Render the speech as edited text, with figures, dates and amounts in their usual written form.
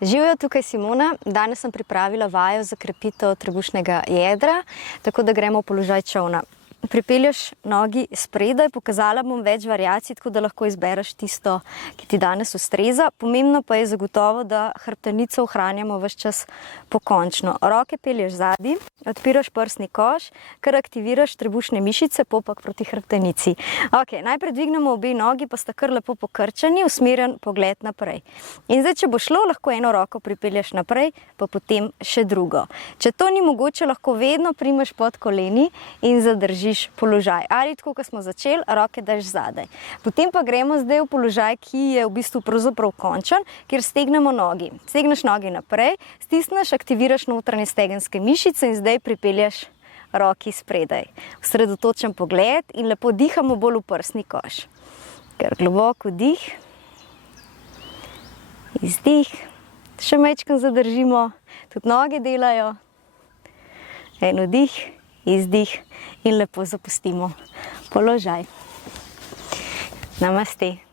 Živijo, tukaj Simona. Danes sem pripravila vajo za krepitev trebušnega jedra, tako da gremo v položaj čolna. Pripelješ nogi spredaj, pokazala bom več variacij, tako da lahko izbereš tisto, ki ti danes ustreza. Pomembno pa je zagotovo, da hrbtenico ohranjamo ves čas pokončno. Roke pelješ zadaj, odpiraš prsni koš, kar aktiviraš trebušne mišice, popak proti hrbtenici. Ok, najprej dvignemo obe nogi, pa sta kar lepo pokrčeni, usmerjen pogled naprej. In zdaj, če bo šlo, lahko eno roko pripelješ naprej, pa potem še drugo. Če to ni mogoče, lahko vedno primeš pod koleni in zadržiš položaj. Ali tako, ko smo začeli, roke daš zadaj. Potem pa gremo zdaj v položaj, ki je v bistvu pravzaprav končen, kjer stegnemo nogi. Stegneš nogi naprej, stisneš, aktiviraš notranje stegenske mišice in zdaj pripelješ roki spredaj. Osredotočen pogled in lepo dihamo bolj v prsni koš. Ker globoko dih, izdih, še majčkeno zadržimo, tudi noge delajo. En vdih, izdih in lepo zapustimo položaj. Namaste.